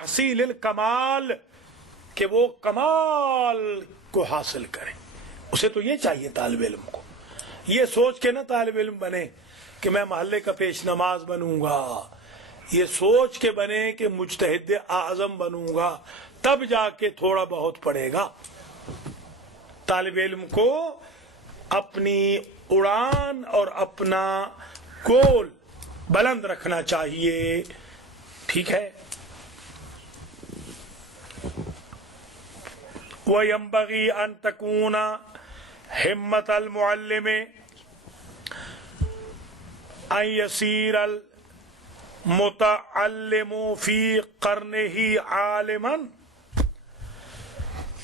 تحصیل الکمال کہ وہ کمال کو حاصل کرے. اسے تو یہ چاہیے طالب علم کو, یہ سوچ کے نہ طالب علم بنے کہ میں محلے کا پیش نماز بنوں گا, یہ سوچ کے بنے کہ مجتہد اعظم بنوں گا, تب جا کے تھوڑا بہت پڑھے گا. طالب علم کو اپنی اڑان اور اپنا گول بلند رکھنا چاہیے. ٹھیک ہے. وَيَنبَغِي أَن تَكُونَ ہمت المعلم ان يصير المتعلم في قرنه عالما,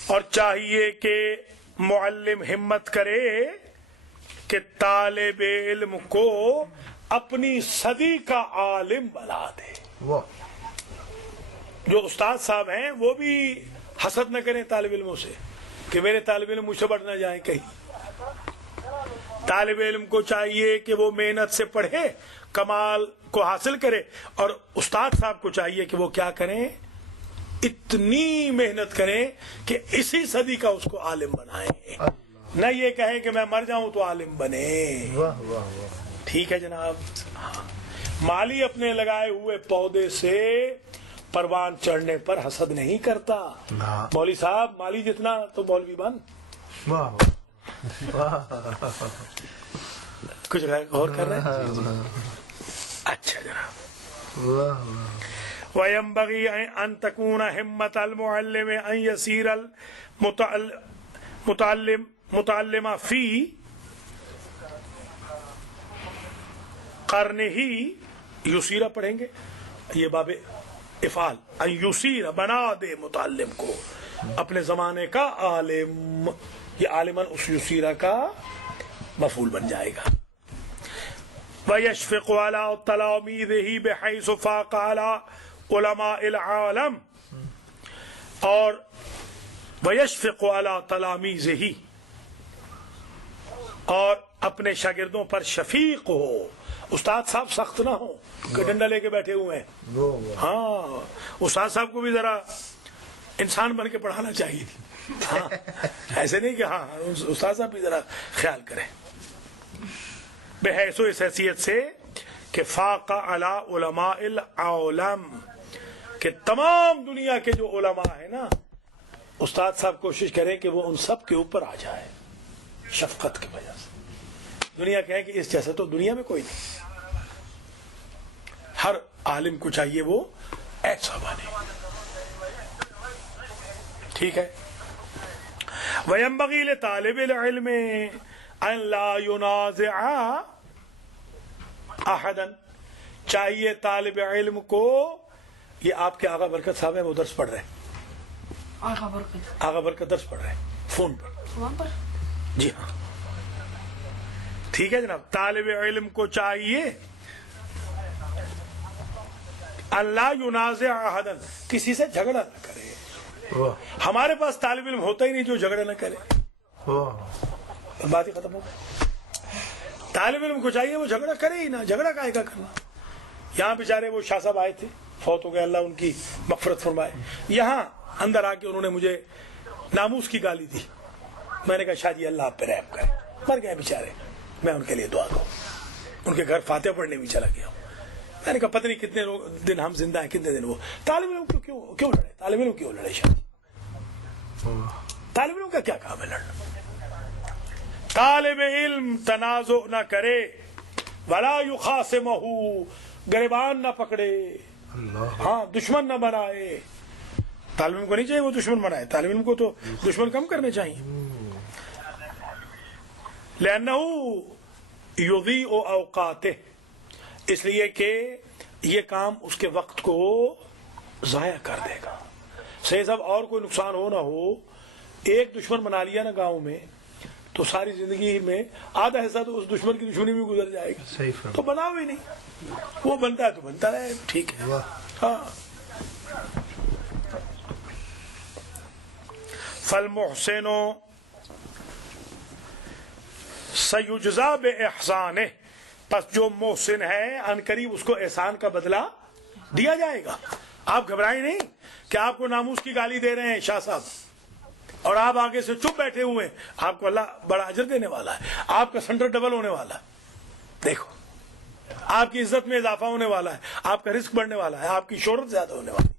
اور چاہیے کہ معلم ہمت کرے کہ طالب علم کو اپنی صدی کا عالم بنا دے. جو استاد صاحب ہیں وہ بھی حسد نہ کریں طالب علموں سے کہ میرے طالب علم مجھ سے بڑھ نہ جائیں کہیں. طالب علم کو چاہیے کہ وہ محنت سے پڑھے, کمال کو حاصل کرے, اور استاد صاحب کو چاہیے کہ وہ کیا کریں, اتنی محنت کریں کہ اسی صدی کا اس کو عالم بنائیں, نہ یہ کہیں کہ میں مر جاؤں تو عالم بنے. ٹھیک ہے جناب. مالی اپنے لگائے ہوئے پودے سے پروان چڑھنے پر حسد نہیں کرتا. مولوی صاحب مالی جتنا تو مولوی بن. کچھ غور کر رہے ہیں. اچھا جناب. وَيَنبَغِي أَن تَكُونَ هِمَّةَ الْمُعَلِّمِ أَن يَصِيرَ المتعلم فِي قَرْنِهِ یسیرہ پڑھیں گے, یہ باب افعال, ان یسیرہ بنا دے متعلم کو اپنے زمانے کا عالم. یہ عالماً اس یسیرہ کا مفعول بن جائے گا. وَيَشْفِقُ عَلَىٰ تَلَامِيذِهِ بِحَيْثُ فَاقَ عَلَىٰ عُلَمَاءِ الْعَالَمِ, اور وَيَشْفِقُ عَلَىٰ تَلَامِيذِهِ, اور اپنے شاگردوں پر شفیق ہو. استاد صاحب سخت نہ ہو کہ ڈنڈا لے کے بیٹھے ہوئے ہیں. ہاں, استاد صاحب کو بھی ذرا انسان بن کے پڑھانا چاہیے. ہاں, ایسے نہیں کہ ہاں استاد صاحب بھی ذرا خیال کریں. بحیث اس حیثیت سے کہ فاق علی علماء العالم, کہ تمام دنیا کے جو علماء ہیں نا, استاد صاحب کوشش کریں کہ وہ ان سب کے اوپر آ جائے شفقت کی وجہ سے. دنیا کہیں کہ اس جیسا تو دنیا میں کوئی نہیں. ہر عالم کو چاہیے وہ ایسا بنے. ٹھیک ہے. وَيَنبَغِي لِطَالِبِ الْعِلْمِ أَن لَا يُنَازِعَ أَحَدًا, چاہیے طالب علم کو, یہ آپ کے آغا برکت صاحب ہیں, وہ درس پڑھ رہے ہیں. آغا برکت درس پڑھ رہے ہیں فون پر. جی ہاں. ٹھیک ہے جناب. طالب علم کو چاہیے اللہ ينازع احدا, کسی سے جھگڑا نہ کرے. ہمارے پاس طالب علم ہوتا ہی نہیں جو جھگڑا نہ کرے. بات ہی ختم ہو گئی. طالب علم کو چاہیے وہ جھگڑا کرے ہی نہ. جھگڑا کائے کا کرنا. یہاں بیچارے وہ شاہ صاحب آئے تھے, فوت ہو گئے, اللہ ان کی مغفرت فرمائے. یہاں اندر آ کے انہوں نے مجھے ناموس کی گالی دی. میں نے کہا شاہ جی اللہ آپ پہ رحم کرے, مر گئے بیچارے, میں ان کے لیے دعا کروں. ان کے گھر فاتحہ پڑھنے بھی چلا گیا ہوں. میں نے کہا پتہ نہیں کتنے دن ہم زندہ ہیں, کتنے دن وہ. طالب علم کیوں لڑے؟ طالب علم کیوں لڑے شاہ؟ طالب علم کا کیا کام ہے لڑنا؟ طالب علم تنازع نہ کرے, ولا یخاصمہ, گریبان نہ پکڑے, ہاں دشمن نہ بنائے. طالب علم کو نہیں چاہیے وہ دشمن بنائے. طالب علم کو تو دشمن کم کرنے چاہیے. لأنه یضیع اوقاتہ, اس لیے کہ یہ کام اس کے وقت کو ضائع کر دے گا. صحیح صاحب, اور کوئی نقصان ہو نہ ہو, ایک دشمن بنا لیا نا گاؤں میں تو ساری زندگی میں آدھا حصہ تو اس دشمن کی دشمنی میں گزر جائے گا. تو بناؤ ہی نہیں, وہ بنتا ہے تو بنتا رہے. ٹھیک ہے. ہاں. فالمحسن سیجزا باحسانہ, پس جو محسن ہے ان قریب اس کو احسان کا بدلہ دیا جائے گا. آپ گھبرائیں نہیں کہ آپ کو ناموس کی گالی دے رہے ہیں شاہ صاحب اور آپ آگے سے چپ بیٹھے ہوئے ہیں، آپ کو اللہ بڑا اجر دینے والا ہے، آپ کا سنٹر ڈبل ہونے والا ہے، دیکھو آپ کی عزت میں اضافہ ہونے والا ہے، آپ کا رزق بڑھنے والا ہے، آپ کی شہرت زیادہ ہونے والی ہے،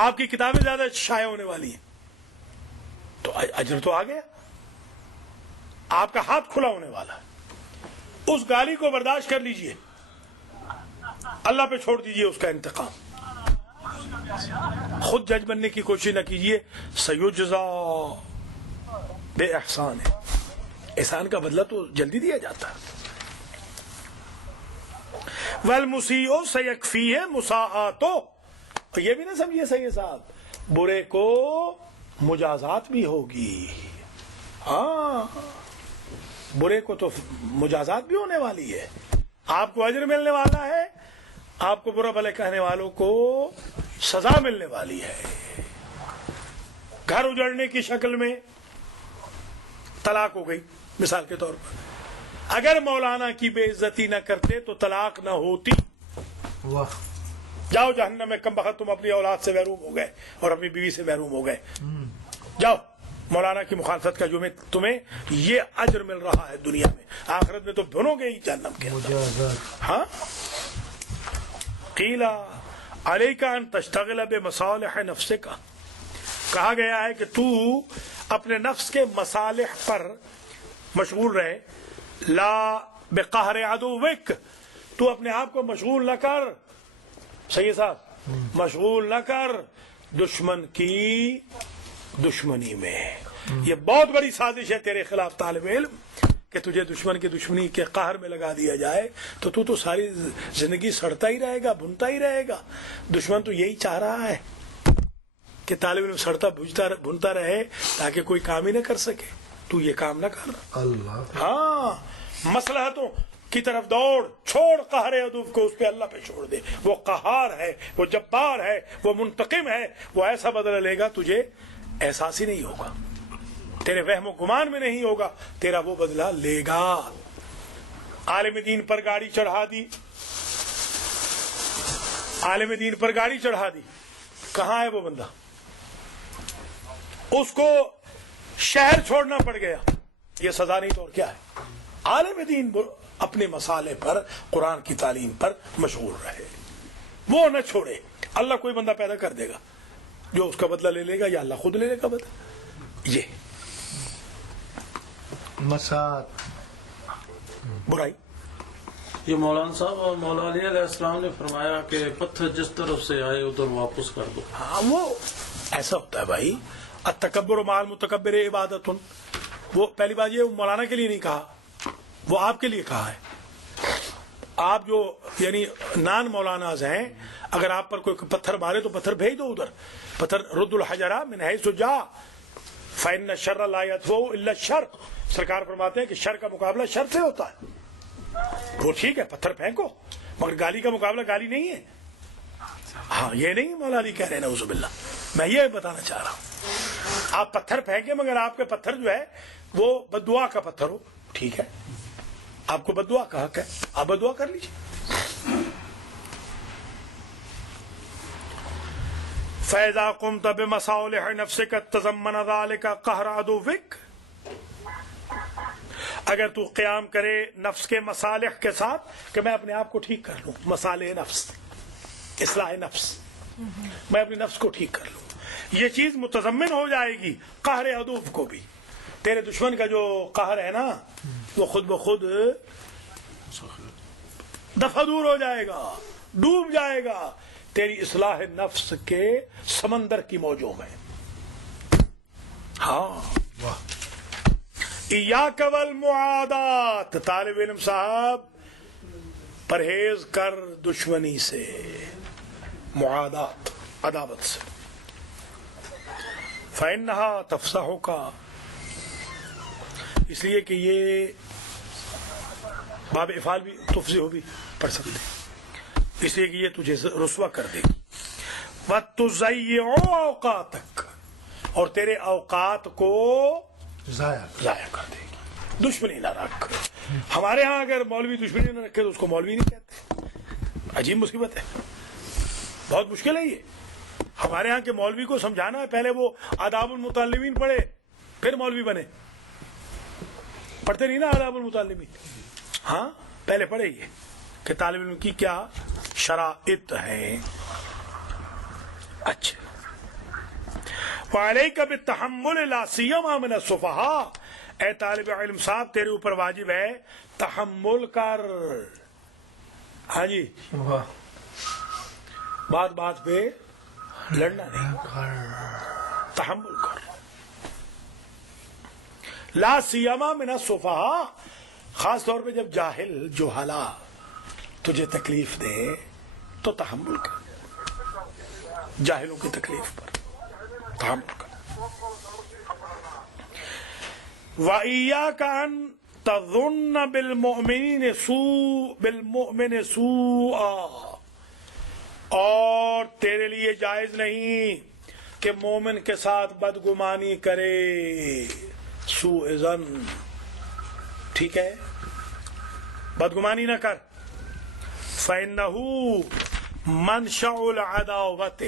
آپ کی کتابیں زیادہ شائع ہونے والی ہیں، تو اجر تو آ گیا، آپ کا ہاتھ کھلا ہونے والا ہے۔ اس گالی کو برداشت کر لیجئے، اللہ پہ چھوڑ دیجئے اس کا انتقام، خود جج بننے کی کوشش نہ کیجئے، سیجزا بے احسان ہے، احسان کا بدلہ تو جلدی دیا جاتا ہے۔ والمسیء سیکفیہ مساءاتہ، یہ بھی نہ سمجھیے سید صاحب، برے کو مجازات بھی ہوگی، ہاں برے کو تو مجازات بھی ہونے والی ہے، آپ کو اجر ملنے والا ہے، آپ کو برا بھلے کہنے والوں کو سزا ملنے والی ہے۔ گھر اجڑنے کی شکل میں طلاق ہو گئی مثال کے طور پر، اگر مولانا کی بے عزتی نہ کرتے تو طلاق نہ ہوتی، واہ جاؤ جہنم میں کم بخت، تم اپنی اولاد سے محروم ہو گئے اور اپنی بیوی سے محروم ہو گئے، جاؤ مولانا کی مخالفت کا جو میں تمہیں یہ اجر مل رہا ہے دنیا میں، آخرت میں تو بھنو گے ہی جہنم کے اندر۔ مجازات۔ ہاں قیل علیک ان تشتغل بمصالح نفسک، کہا گیا ہے کہ تو اپنے نفس کے مصالح پر مشغول رہے، لا بقہر عدوک، تو اپنے آپ کو مشغول نہ کر، صحیح صاحب، مشغول نہ کر دشمن کی دشمنی میں۔ یہ بہت بڑی سازش ہے تیرے خلاف طالب علم، کہ تجھے دشمن کی دشمنی کے قہر میں لگا دیا جائے تو تو ساری زندگی سڑتا ہی رہے گا، بھنتا ہی رہے گا۔ دشمن تو یہی چاہ رہا ہے کہ طالب علم سڑتا بھنتا رہے تاکہ کوئی کام ہی نہ کر سکے، تو یہ کام نہ کر۔ اللہ ہاں مصلحتوں کی طرف دوڑ، چھوڑ قہر عدو کو، اس پہ اللہ پہ چھوڑ دے، وہ قہار ہے، وہ جبار ہے، وہ منتقم ہے، وہ ایسا بدلہ لے گا تجھے احساس ہی نہیں ہوگا، تیرے وہم و گمان میں نہیں ہوگا، تیرا وہ بدلہ لے گا۔ عالم دین پر گاڑی چڑھا دی، عالم دین پر گاڑی چڑھا دی، کہاں ہے وہ بندہ؟ اس کو شہر چھوڑنا پڑ گیا، یہ سزا نہیں تو اور کیا ہے؟ عالم دین اپنے مسالے پر، قرآن کی تعلیم پر مشغول رہے، وہ نہ چھوڑے۔ اللہ کوئی بندہ پیدا کر دے گا جو اس کا بدلہ لے لے گا، یا اللہ خود لے لے گا بدلہ۔ یہ مساعات برائی، یہ مولانا صاحب اور مولا علی علیہ السلام نے فرمایا کہ پتھر جس طرف سے آئے ادھر واپس کر دو۔ ہاں وہ ایسا ہوتا ہے بھائی، التکبر مع المتکبر عبادت، وہ پہلی بات یہ مولانا کے لیے نہیں کہا، وہ آپ کے لیے کہا ہے۔ آپ جو یعنی نان مولاناز ہیں، اگر آپ پر کوئی پتھر مارے تو پتھر بھیج دو ادھر، پتھر رد الحجر من حیث جاء فإن الشر لا يدفع الا الشر، سرکار فرماتے ہیں کہ شر کا مقابلہ شر سے ہوتا ہے۔ وہ ٹھیک ہے پتھر پھینکو، مگر گالی کا مقابلہ گالی نہیں ہے۔ ہاں یہ نہیں مولا علی کہہ رہے ہیں نعوذ باللہ، میں یہ بتانا چاہ رہا ہوں، آپ پتھر پھینکیں مگر آپ کے پتھر جو ہے وہ بد دعا کا پتھر ہو، ٹھیک ہے، آپ کو بد دعا کا حق ہے، آپ بد دعا کر لیجیے۔ فَإِذَا قُمْتَ بِمَصَالِحِ نَفْسِكَ تَضَمَّنَ ذَلِكَ قَهْرَ عَدُوِّكَ، اگر تو قیام کرے نفس کے مصالح کے ساتھ کہ میں اپنے آپ کو ٹھیک کر لوں، مصالح نفس، اصلاح نفس، میں اپنی نفس کو ٹھیک کر لوں، یہ چیز متضمن ہو جائے گی قہر عدو کو بھی، تیرے دشمن کا جو قہر ہے نا وہ خود بخود دفع دور ہو جائے گا، ڈوب جائے گا تیری اصلاح نفس کے سمندر کی موجوں میں۔ ہاں ایاک والمعادات، طالب علم صاحب پرہیز کر دشمنی سے، معادات عداوت سے، فإنها تفضحك، اس لیے کہ یہ باب افعال بھی تفضح بھی پڑھ سکتے، اس لیے کہ یہ تجھے رسوا کر دے گی۔ وَتُضَيِّعُ أَوْقَاتَكَ، اور تیرے اوقات کو ضائع کر دے گی، دشمنی نہ رکھ۔ ہمارے ہاں اگر مولوی دشمنی نہ رکھے تو اس کو مولوی نہیں کہتے، عجیب مصیبت ہے، بہت مشکل ہے یہ. ہمارے ہاں کے مولوی کو سمجھانا ہے پہلے وہ آداب المتعلمین پڑھے پھر مولوی بنے. پڑھتے نہیں نا آداب المتعلمین. ہاں پہلے پڑھے یہ کہ طالب علم کی کیا شرائط ہیں. اچھا وعلیک بالتحمل لا سیما من السفہاء، اے طالب علم صاحب تیرے اوپر واجب ہے تحمل کر. ہاں جی واہ بات بات پہ لڑنا نہیں، تحمل کر. لا سیما من السفہاء، خاص طور پہ جب جاہل جوہلا تجھے تکلیف دے تو تحمل کر. جاہلوں کی تکلیف پر تحمل کر. وَإِيَّاكَ أَن تَظُنَّ بِالْمُؤْمِنِ سُوءًا، اور تیرے لیے جائز نہیں کہ مومن کے ساتھ بدگمانی کرے. سوء ظن، ٹھیک ہے، بدگمانی نہ کر. فَإِنَّهُ مَنْشَأُ الْعَدَاوَةِ،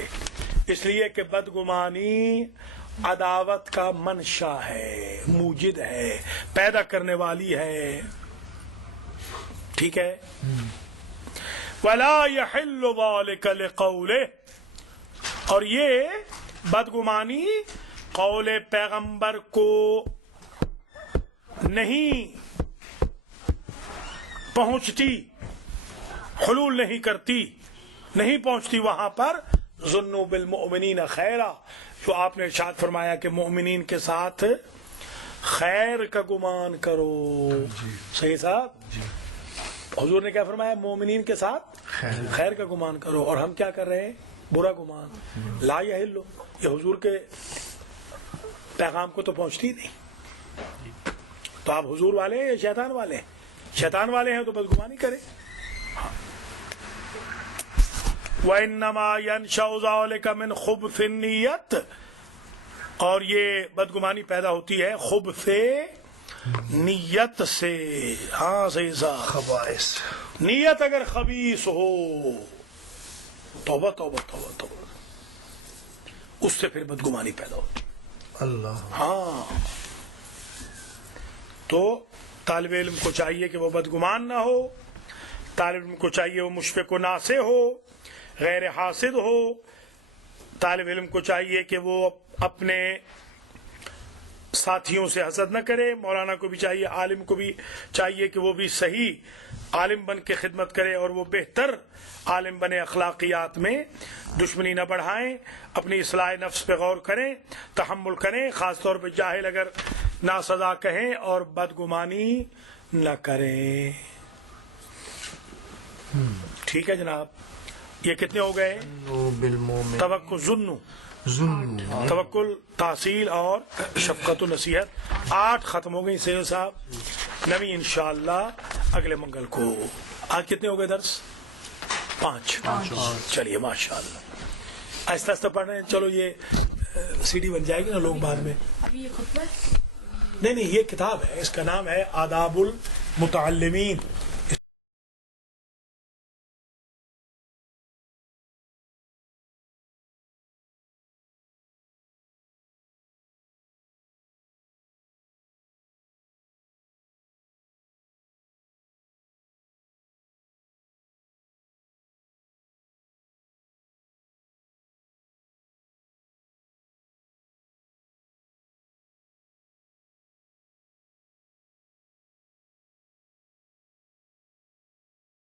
اس لیے کہ بدگمانی عداوت کا منشا ہے، موجد ہے، پیدا کرنے والی ہے. ٹھیک ہے. وَلَا يَحِلُّ ذَلِكَ لِقَوْلِهِ، اور یہ بدگمانی قول پیغمبر کو نہیں پہنچتی، حلول نہیں کرتی، نہیں پہنچتی وہاں پر. ظنوا بالمؤمنین خیرا، جو آپ نے ارشاد فرمایا کہ مومنین کے ساتھ خیر کا گمان کرو. صحیح صاحب؟ حضور نے کیا فرمایا؟ مومنین کے ساتھ خیر کا گمان کرو، اور ہم کیا کر رہے ہیں؟ برا گمان. لا یحل، یہ حضور کے پیغام کو تو پہنچتی نہیں. تو آپ حضور والے ہیں یا شیطان والے ہیں؟ شیطان والے ہیں تو بدگمانی کریں. وَإِنَّمَا يَنْشَأُ ذَلِكَ مِنْ خُبْثِ النِّيَّةِ، اور یہ بدگمانی پیدا ہوتی ہے خبث نیت سے. ہاں صحیح صاحب، خبائث. نیت اگر خبیث ہو، توبہ توبہ توبہ توبہ، اس سے پھر بدگمانی پیدا ہوتی. اللہ. ہاں تو طالب علم کو چاہیے کہ وہ بدگمان نہ ہو. طالب علم کو چاہیے وہ مشفق و ناصح ہو، غیر حاسد ہو. طالب علم کو چاہیے کہ وہ اپنے ساتھیوں سے حسد نہ کرے. مولانا کو بھی چاہیے، عالم کو بھی چاہیے کہ وہ بھی صحیح عالم بن کے خدمت کرے، اور وہ بہتر عالم بنے. اخلاقیات میں دشمنی نہ بڑھائیں، اپنی اصلاح نفس پہ غور کریں، تحمل کریں. خاص طور پہ جاہل اگر ناسزا کہیں اور بدگمانی نہ کریں. ٹھیک ہے جناب. یہ کتنے ہو گئے؟ بالمومن توکل، ظنو، ظن. توکل، تحصیل اور شفقت و نصیحت. 8 ختم ہو گئی سید صاحب. نویں انشاءاللہ اگلے منگل کو. آج کتنے ہو گئے درس؟ 5. چلیے ماشاءاللہ آہستہ آہستہ پڑھ رہے ہیں. چلو یہ سی ڈی بن جائے گی نا لوگ بعد میں. ابھی یہ خطبہ ہے؟ نہیں یہ کتاب ہے، اس کا نام ہے آداب المتعلمین.